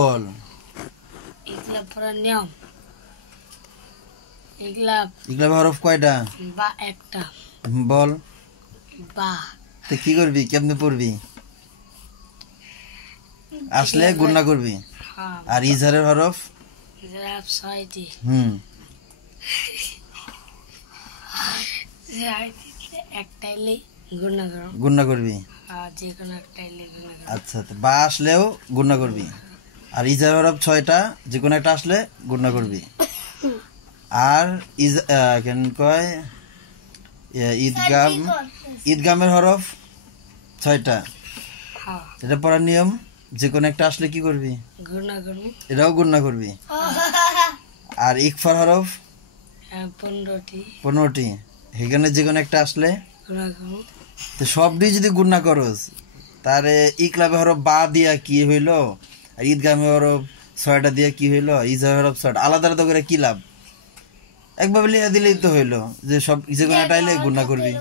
বল এগুলা পুরা নিয়ম। এগুলা হরফ কয়টা? বা একটা। বল বা তো কি করবি, কেমনে পড়বি? আসলে গুণনা করবি। আর ইজহারের হরফ? ইজহার 6টি। একটাইলে গুণনা করবি। যে কোনো একটাইলে গুণনা করবি। আচ্ছা, বা আসলেও গুণনা করবি। আর ইজহার হরফ 6টা, যে কোনো একটা আসলে গুণনা করবি। আর কেন কয় ঈদগামের হরফ 6টা। এটা পড়ার নিয়ম, যে কোনো একটা আসলে কি করবি? গুণনা করবি। এটাও গুণনা করবি। আর ইকফার হরফ 15টি। এখানে যে কোনো একটা আসলে গুণনা করবি। তো সবটি যদি গুণনা করস, তারে ইকলাবে হরফ বা দিয়া কি হইলো, আর ঈদগামে হরফ 6টা দিয়া কি হইলো, ইজহার হরফ 6টা, আলাদা আলাদা করে কি লাভ? একভাবে লিখে দিলেই তো হইলো যে সব যে কোনো একটা আইলে গুণনা করবি।